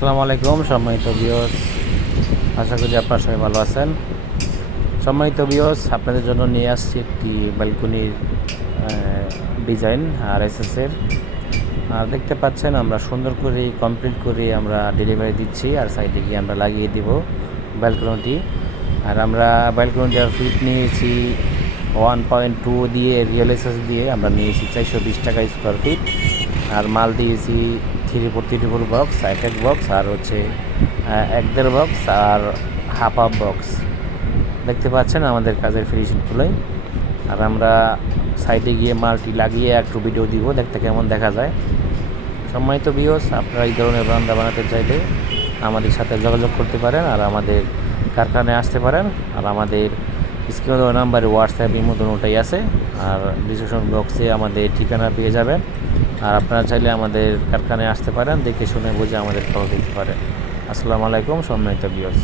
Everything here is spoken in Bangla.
আসসালামু আলাইকুম সম্মানিত ভিউয়ার্স, আশা করি আপনারা সবাই ভালো আছেন। সম্মানিত ভিউয়ার্স, আপনাদের জন্য নিয়ে আসছি একটি ব্যালকনির ডিজাইন আর এসএসের। আর দেখতে পাচ্ছেন আমরা সুন্দর করে কমপ্লিট করে আমরা ডেলিভারি দিচ্ছি, আর সাইডে গিয়ে আমরা লাগিয়ে দিব ব্যালকনিটি। আর আমরা ব্যালকনিটার ফিট নিয়েছি 1.2 দিয়ে, রিয়েল এসএস দিয়ে আমরা নিয়েছি 420 টাকা স্কোয়ার ফিট। আর মাল দিয়েছি 3x3 বক্স, এক বক্স, আর হচ্ছে 1.5 বক্স আর হাফ বক্স। দেখতে পাচ্ছেন আমাদের কাজের ফিনিশিংগুলোই। আর আমরা সাইডে গিয়ে মালটি লাগিয়ে একটু ভিডিও দিব, দেখতে কেমন দেখা যায়। সম্মানিত ভিউয়ার্স, আপনারা এই ধরনের বারান্দা বানাতে চাইলে আমাদের সাথে যোগাযোগ করতে পারেন, আর আমাদের কারখানায় আসতে পারেন। আর আমাদের স্ক্রিনে নাম্বারে হোয়াটসঅ্যাপ ইমো দুটোই আছে, আর ডিসক্রিপশন বক্সে আমাদের ঠিকানা পেয়ে যাবেন। আর আপনারা চাইলে আমাদের কারখানায় আসতে পারেন, দেখে শুনে বুঝে আমাদের কল দিতে পারেন। আসসালামু আলাইকুম সম্মানিত ভিউয়ার্স।